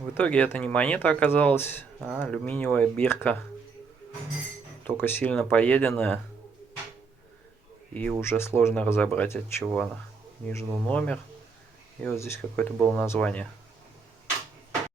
В итоге это не монета оказалась, а алюминиевая бирка. Только сильно поеденная. И уже сложно разобрать, от чего она. Нижний номер. И вот здесь какое-то было название.